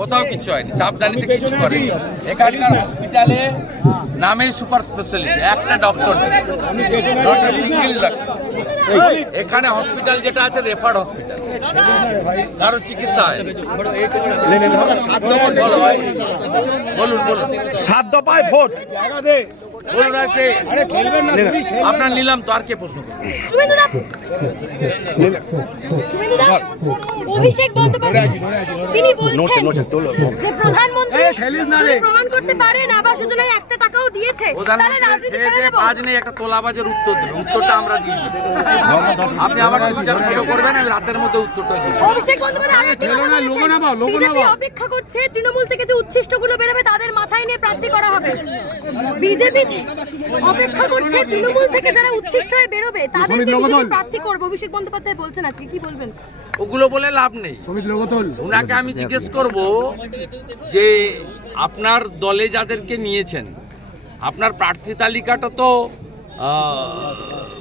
কোথাও কিছু হয়নি চাপদানিতে কিছু করেনি। এখানকার হসপিটালে নামে সুপার স্পেশালিস্ট একটা ডক্টর নট সিঙ্গেল এখানে হসপিটাল যেটা আছে রেফার্ড হসপিটাল কারও চিকিৎসা হয় বলুন বলুন। সাত দফায় ভোট। বলুন আর কে? আপনার নিলাম তো আর কে প্রশ্ন করবে? অভিষেক বন্দ্যোপাধ্যায় তিনি বলছেন যে প্রধানমন্ত্রী প্রমাণ করতে পারেন আবাস যোজনায় একটা টাকাও দিয়েছে। তাহলে রাজনীতি ছেড়ে দেবো। নেই একটা তোলাবাজের উত্তর দিন উত্তরটা আমরা দিই। আপনি আমাকে বিচার ফটো করবেন আমি রাতের মধ্যে উত্তরটা দিই। অভিষেক বন্দ্যোপাধ্যায় অপেক্ষা করছে তৃণমূল থেকে যে উচ্ছিষ্টগুলো বেরোবে তাদের মাথায় নিয়ে প্রার্থী করা হবে। বিজেপি অপেক্ষা করছে তৃণমূল থেকে যারা উচ্ছিষ্ট হয়ে বেরোবে তাদেরকে বিজেপি প্রার্থী করবে অভিষেক বন্দ্যোপাধ্যায় বলছেন আজকে কি বলবেন? ওগুলো বলে লাভ নেই। ওনাকে আমি জিজ্ঞেস করব যে আপনার দলে যাদেরকে নিয়েছেন আপনার প্রার্থী তালিকাটা তো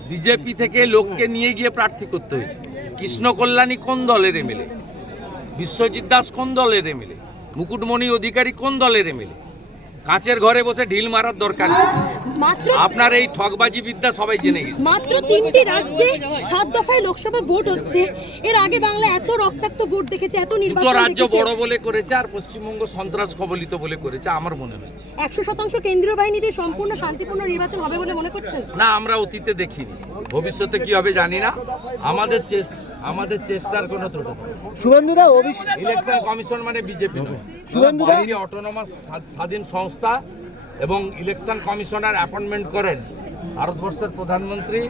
বিজেপি থেকে লোককে নিয়ে গিয়ে প্রার্থী করতে হয়েছে। কৃষ্ণ কল্যাণী কোন দলের এমএলএ? বিশ্বজিৎ দাস কোন দলের এমএলএ? মুকুটমণি অধিকারী কোন দলের এমএলএ? কাঁচের ঘরে বসে ঢিল মারার দরকার নেই। আপনার এই ঠকবাজি বিদ্যা সবাই জেনে গেছে। মাত্র তিনটি রাজ্যে সাত দফায় লোকসভা ভোট হচ্ছে। এর আগে বাংলা এত রক্তাক্ত ভোট দেখেছে এত দুটো নির্বাচন রাজ্য বড় বলে করেছে আর পশ্চিমবঙ্গ সন্ত্রাস কবলিত বলে করেছে আমার মনে হয়েছে। একশো শতাংশ কেন্দ্রীয় বাহিনীতে সম্পূর্ণ শান্তিপূর্ণ নির্বাচন হবে বলে মনে করছেন? না আমরা অতীতে দেখিনি। ভবিষ্যতে কি হবে জানি না। আমাদের চেস- আমাদের চেষ্টার কোনো ত্রুটি শুভেন্দুদা ইলেকশন কমিশন মানে বিজেপি নয় শুভেন্দুদা- অটোনমাস স্বাধীন সংস্থা এবং ইলেকশন কমিশনার অ্যাপয়েন্টমেন্ট করেন ভারতবর্ষের প্রধানমন্ত্রী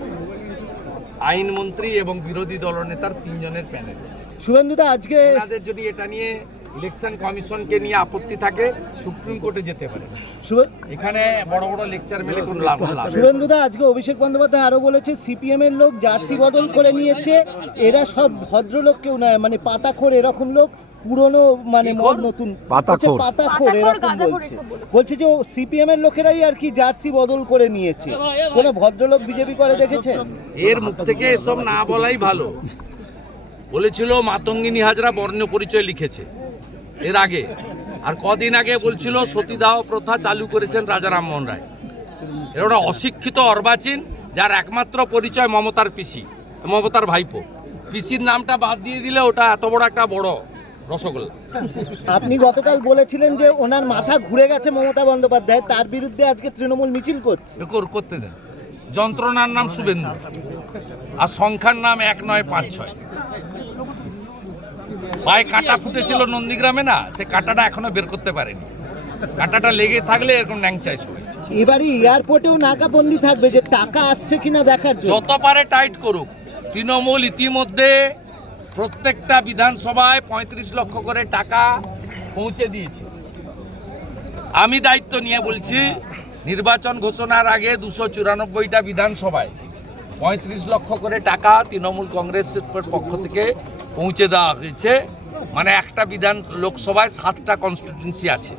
আইনমন্ত্রী এবং বিরোধী দলনেতার তিনজনের প্যানেল শুভেন্দুদা আজকে তাদের যদি এটা নিয়ে ইলেকশন কমিশনকে নিয়ে আপত্তি থাকে সুপ্রিম কোর্টে যেতে পারে শুভে- এখানে বড় বড় লেকচার মেলে কোনো লাভ লাভ। শুভেন্দুদা আজকে অভিষেক বন্দ্যোপাধ্যায় আরও বলেছে সিপিএম এর লোক জার্সি বদল করে নিয়েছে এরা সব ভদ্রলোক কেউ নয় মানে পাতাখোর এরকম লোক পুরনো মানে মদ নতুন। পাতাখোর। হচ্ছে পাতাখোর এরকম বলছে। বলছে যে সিপিএম এর লোকেরাই আর কি জার্সি বদল করে নিয়েছে। কোনো ভদ্রলোক বিজেপি করে দেখেছেন? এর মুখ থেকে এসব না বলাই ভালো। বলেছিল মাতঙ্গিনী হাজরা বর্ণ পরিচয় লিখেছে। এর আগে। আর কদিন আগে বলছিল সতীদাহ প্রথা চালু করেছেন রাজা রামমোহন রায়। এর ওটা অশিক্ষিত অর্বাচীন যার একমাত্র পরিচয় মমতার পিসি মমতার ভাইপো। পিসির নামটা বাদ দিয়ে দিলে ওটা এত বড় একটা বড় রসগোল্লা। আপনি গতকাল বলেছিলেন যে ওনার মাথা ঘুরে গেছে মমতা বন্দ্যোপাধ্যায় তার বিরুদ্ধে আজকে তৃণমূল মিছিল করছে। করতে দেন। যন্ত্রণার নাম শুভেন্দু আর সংখ্যার নাম এক নয় পাঁচ ছয়। পায়ে কাটা ফুটেছিল নন্দীগ্রামে না সে কাটাটা এখনও বের করতে পারেনি। কাটাটা লেগে থাকলে এরকম ন্যাংচাই সবাই। এবারে এয়ারপোর্টেও নাকাবন্দি থাকবে যে টাকা আসছে কিনা দেখার জন্য। যত পারে টাইট করুক। তৃণমূল ইতিমধ্যে প্রত্যেকটা বিধানসভায় পঁয়ত্রিশ লক্ষ করে টাকা পৌঁছে দিয়েছে। আমি দায়িত্ব নিয়ে বলছি নির্বাচন ঘোষণার আগে দুশো চুরানব্বইটা বিধানসভায় পঁয়ত্রিশ লক্ষ করে টাকা তৃণমূল কংগ্রেসের পক্ষ থেকে পৌঁছে দেওয়া হয়েছে। মানে একটা বিধান লোকসভায় সাতটা কনস্টিটিউন্সি আছে।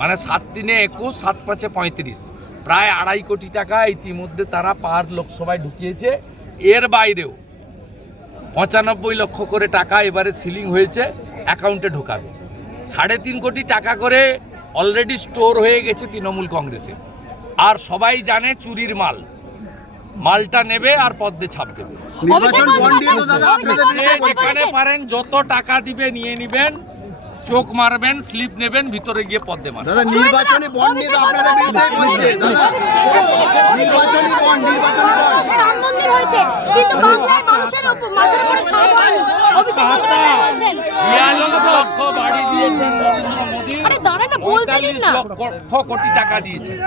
মানে সাত তিনে একুশ, সাত পাঁচে পঁয়ত্রিশ। প্রায় আড়াই কোটি টাকা ইতিমধ্যে তারা পার লোকসভায় ঢুকিয়েছে। এর বাইরেও পঁচানব্বই লক্ষ করে টাকা এবারে সিলিং হয়েছে অ্যাকাউন্টে ঢোকাবে। সাড়ে তিন কোটি টাকা করে অলরেডি স্টোর হয়ে গেছে তৃণমূল কংগ্রেসে। আর সবাই জানে চুরির মাল। মালটা নেবে আর পদ্মে ছাপ দেবে। যেখানে পারেন যত টাকা দিবে নিয়ে নিবেন চোখ মারবেন স্লিপ নেবেন ভিতরে গিয়ে পদ্মে মারবেন। দাদা নির্বাচনী বন্ড নিয়ে তো আপনাদের বিরুদ্ধে বলছে দাদা। নির্বাচনী বন্ড নির্বাচনী বন্ড রাম মন্দির হয়েছে কিন্তু বাংলায় মানুষের ওপর মাথার উপরে ছাদ হয়নি। অভিষেক বন্দ্যোপাধ্যায় বলছেন? বিয়াল্লিশ লক্ষ বাড়ি দিয়েছেন নরেন্দ্র মোদী। আরে দাঁড়ান না, বলতে দিন না। লক্ষ কোটি টাকা দিয়েছেন।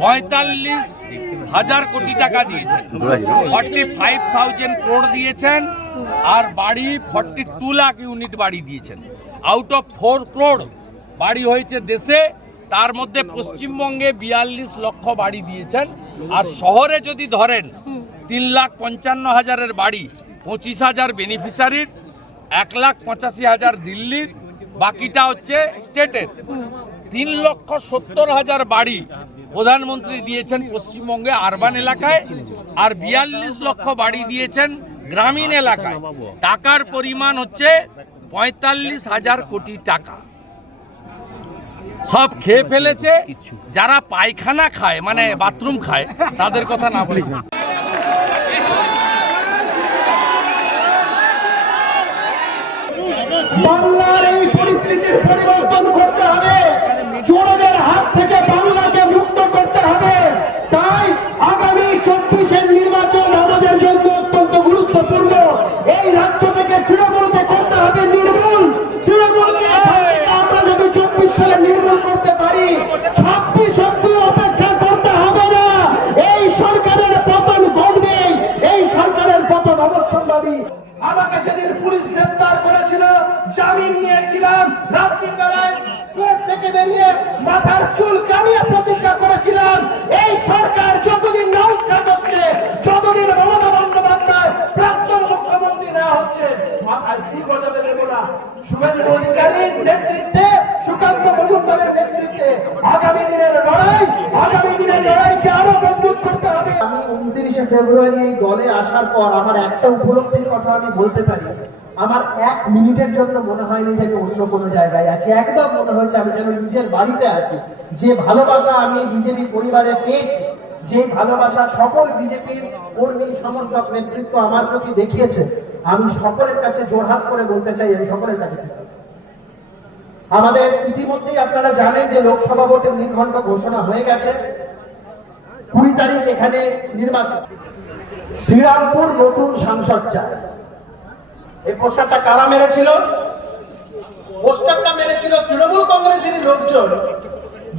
পঁয়তাল্লিশ হাজার কোটি টাকা দিয়েছেন। ফর্টি ফাইভ থাউজেন্ড ক্রোড় দিয়েছেন আর বাড়ি ফর্টি টু লাখ ইউনিট বাড়ি দিয়েছেন। আউট অফ ফোর ক্রোড় বাড়ি হয়েছে দেশে, তার মধ্যে পশ্চিমবঙ্গে বিয়াল্লিশ লক্ষ বাড়ি দিয়েছেন। আর শহরে যদি ধরেন, তিন লাখ পঞ্চান্ন হাজারের বাড়ি, পঁচিশ হাজার বেনিফিসারির এক লাখ পঁচাশি হাজার দিল্লির, বাকিটা হচ্ছে স্টেটের তিন লক্ষ সত্তর হাজার বাড়ি প্রধানমন্ত্রী দিয়েছেন পশ্চিমবঙ্গে আরবান এলাকায় আর বিয়াল্লিশ লক্ষ বাড়ি দিয়েছেন গ্রামীণ এলাকায়। টাকার পরিমাণ হচ্ছে পঁয়তাল্লিশ হাজার কোটি টাকা। সব খেয়ে ফেলেছে, যারা পায়খানা খায় মানে বাথরুম খায়, তাদের কথা না বলে। বাংলার এই পরিস্থিতির পরিবর্তন শুভেন্দু অধিকারীর নেতৃত্বে সুকান্ত মজুমদারের নেতৃত্বে আগামী দিনের লড়াই, আগামী দিনের লড়াইকে আরও মজবুত করতে হবে। আমি উনত্রিশে ফেব্রুয়ারি এই দলে আসার পর আমার একটা উপলব্ধির কথা আমি বলতে পারি। আমার এক মিনিটের জন্য মনে হয়নি যে আমি অন্য কোনো জায়গায় আছি। একদম মনে হয়েছে আমি যেন নিজের বাড়িতে আছি। যে ভালোবাসা আমি বিজেপি পরিবারে পেয়েছি যে ভালোবাসা সকল বিজেপির কর্মী, সমর্থক নেতৃত্ব আমার প্রতি দেখিয়েছে, আমি সকলের কাছে জোরহাত করে বলতে চাই, আমি সকলের কাছে আমাদের ইতিমধ্যেই আপনারা জানেন যে লোকসভা ভোটের নির্ঘণ্ট ঘোষণা হয়ে গেছে। কুড়ি তারিখ এখানে নির্বাচন। শ্রীরামপুর নতুন সাংসদ চায়। এই পোস্টারটা কারা মেরেছিল? পোস্টারটা মেরেছিল তৃণমূল কংগ্রেসেরই লোকজন,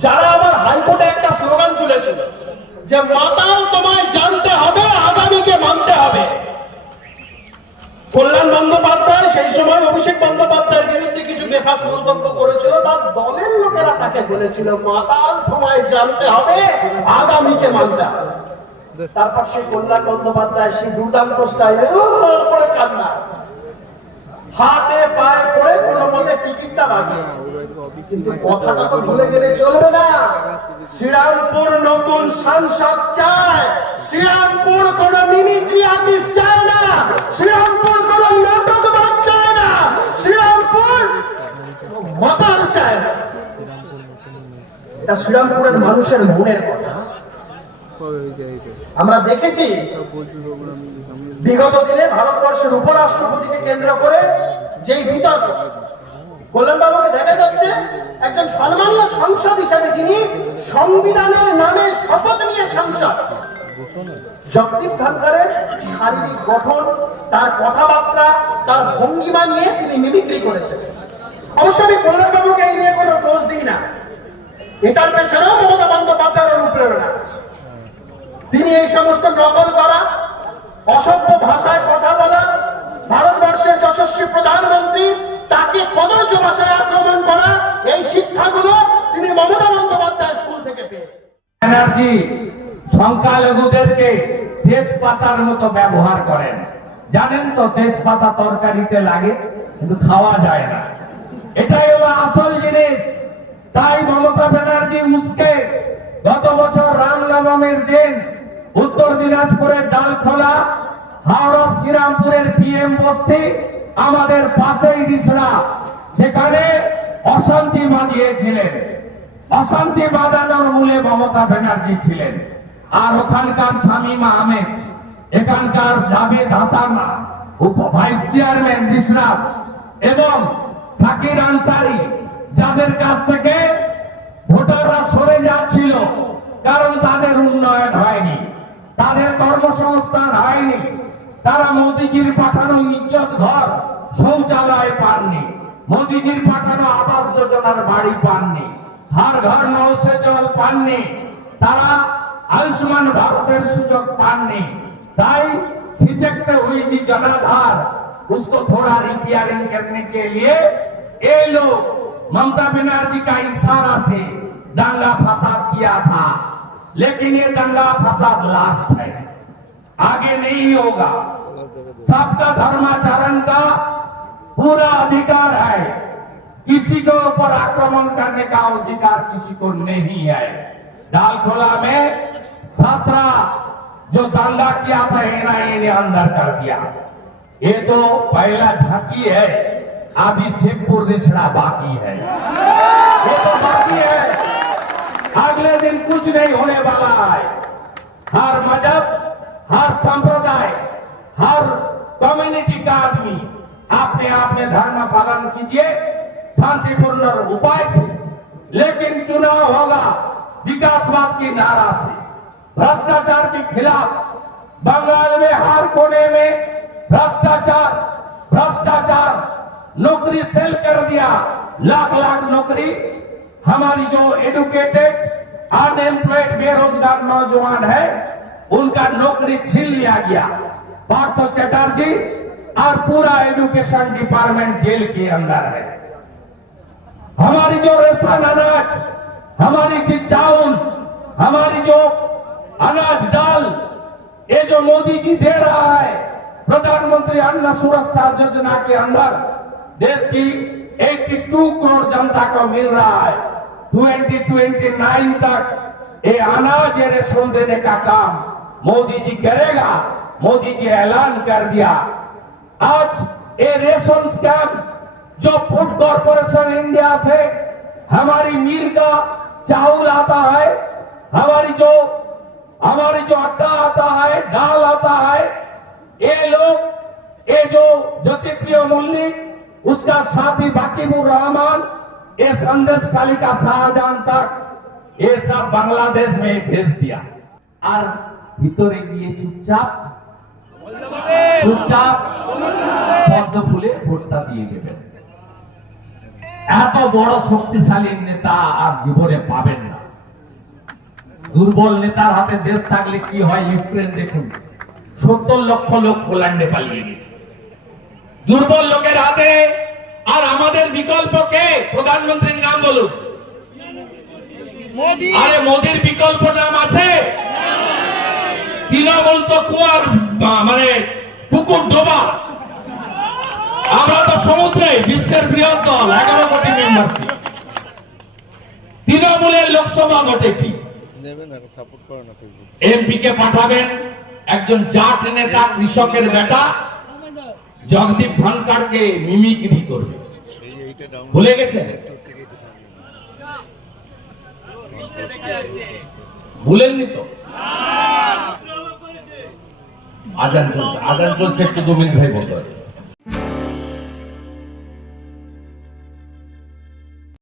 যারা আবার হাইকোর্টে একটা স্লোগান তুলেছিল। যে মাতাল তোমায় জানতে হবে, আগামীকে মানতে হবে। কল্যাণ বন্দ্যোপাধ্যায় সেই সময় অভিষেক বন্দ্যোপাধ্যায়ের বিরুদ্ধে কিছু বেফাস মন্তব্য করেছিল তার দলের লোকেরা তাকে বলেছিল, মাতাল তোমায় জানতে হবে, আগামীকে মানতে হবে। তারপর সেই কল্যাণ বন্দ্যোপাধ্যায় সেই দুর্দান্ত স্টাইলে কান্না। হাতে পায়ে মতে টিকিটটা কিন্তু কথাটা তো ভুলে গেলে চলবে না। শ্রীরামপুর নতুন সাংসদ চায়। শ্রীরামপুর কোন মিমিক্রি আর্টিস্ট চায় না। শ্রীরামপুর কোন নাটকবাদ চায় না। শ্রীরামপুর মাতাল চায় না। এটা শ্রীরামপুরের মানুষের মনের কথা। আমরা দেখেছি বিগত দিনে ভারতবর্ষের উপরাষ্ট্রপতিকে কেন্দ্র করে যেই বিতর্ক কল্যাণবাবুকে দেখা যাচ্ছে একজন সম্মানীয় সংসদ হিসেবে যিনি সংবিধানের নামে শপথ নিয়ে সংসদ। জগদীপ ধনকরের শারীরিক গঠন, তার কথাবার্তা, তার ভঙ্গিমা নিয়ে তিনি মিমিক্রি করেছেন। অবশ্য আমি কল্যাণবাবুকে এই নিয়ে কোনো দোষ দিই না। এটার পেছনেও মমতা বন্দ্যোপাধ্যায়ের অনুপ্রেরণা তিনি এই সমস্ত নকল করা, অসভ্য ভাষায় কথা বলা, ভারতবর্ষের যশস্বী প্রধানমন্ত্রী তাকে কদর্য ভাষায় আক্রমণ করা এই শিক্ষাগুলো তিনি মমতা বন্দ্যোপাধ্যায় স্কুল থেকে পেয়েছেন। ব্যানার্জি, সংখ্যালঘুদেরকে তেজপাতার মতো ব্যবহার করেন। জানেন তো তেজপাতা তরকারিতে লাগে, কিন্তু খাওয়া যায় না। এটাই হলো আসল জিনিস। তাই মমতা ব্যানার্জি উস্কে গত বছর রামনবমীর দিন উত্তর দিনাজপুরের ডালখোলা, হাওড়া, শ্রীরামপুরের পিএম বস্তি আমাদের পাশেই রিসড়া সেখানে অশান্তি বাঁধিয়েছিলেন অশান্তি বাঁধানোর মূলে মমতা ব্যানার্জি ছিলেন। আর ওখানকার শামীম আহমেদ, এখানকার জাভেদ হাসান ভাইস চেয়ারম্যান বিশ্বনাথ এবং সাকির আনসারি, যাদের কাছ থেকে ভোটাররা সরে যাচ্ছিল, কারণ তাদের উন্নয়ন হয়নি, তাদের কর্মসংস্থান হয়নি, তারা মোদিজির পাঠানো ইজ্জত ঘর শৌচালয় পাননি মোদিজির পাঠানো আবাস যোজনার বাড়ি পাননি হার ঘর নৌসে জল পাননি তারা আয়ুষ্মান ভারতের সুযোগ পাননি তাই खिचकते हुई जी जनाधार उसको थोड़ा रिपेयरिंग करने के लिए ये लोग ममता बनर्जी का इशारा से दंगा फसाद किया था लेकिन ये दंगा फसाद लास्ट है आगे नहीं होगा सबका धर्माचरण का पूरा अधिकार है। किसी के ऊपर आक्रमण करने का अधिकार किसी को नहीं है। डालखोला में सत्रह जो दंगा किया था, एनआईए ने अंदर कर दिया। ये तो पहला झांकी है। अभी शिवपुर रिसड़ा बाकी है। ये तो बाकी है। अगले दिन कुछ नहीं होने वाला है। हर मज़हब, हर संप्रदाय, हर कम्युनिटी का आदमी अपने अपने धर्म पालन कीजिए, शांतिपूर्ण उपाय से। लेकिन चुनाव होगा विकासवाद की नारा से भ्रष्टाचार के खिलाफ। बंगाल में हर कोने में भ्रष्टाचार भ्रष्टाचार, नौकरी सेल कर दिया, लाख लाख नौकरी। हमारी जो एडुकेटेड अनएम्प्लॉयड बेरोजगार नौजवान है, उनका नौकरी छीन लिया गया। पार्थ चटर्जी और पूरा एजुकेशन डिपार्टमेंट जेल के अंदर है हमारी जो रेशन अनाज हमारी जी चावल हमारी जो अनाज दाल ये जो मोदी जी दे रहा है प्रधानमंत्री अन्न सुरक्षा योजना के अंदर देश की 82 करोड़ जनता को मिल रहा है 2029 तक ये अनाज ये रेशन देने का काम मोदी जी करेगा मोदी जी ऐलान कर दिया आज ये रेशन स्कैम जो फूड कॉरपोरेशन इंडिया से हमारी मिल का चावल आता है हमारी जो हमारी जो आटा आता है दाल आता है ये लोग ये जो ज्योतिप्रिय मल्लिक उसका साथी बाकिबुर रहमान ये संदेश कालिका शाहजहां तक ये सब बांग्लादेश में भेज दिया আর ভিতরে গিয়ে চুপচাপ এত বড় শক্তিশালী নেতা আর জীবনে পাবেন না। দুর্বল নেতার হাতে দেশ থাকলে কি হয় ইউক্রেন দেখুন। সত্তর লক্ষ লোক পোল্যান্ডে পালিয়ে গেছে। দুর্বল লোকের হাতে আর আমাদের বিকল্প কে? প্রধানমন্ত্রীর নাম বলুন। আরে মোদির বিকল্প নাম আছে? তৃণমূল তো কুয়ার মানে পুকুর ডোবা। আমরা তো সমুদ্রে বিশ্বের বৃহৎ দল এগারো কোটি মেম্বারশিপ তৃণমূলের লোকসভা ভোটে কি? এমপি কে পাঠাবেন একজন জাট নেতা কৃষকের বেটা জগদীপ ধনকারকে মিমিক্রি করবে। ভুলে গেছে? ভুলেননি তো? আজান চলছে আজান চলছে একটু দু মিনিট ভাই বলতে।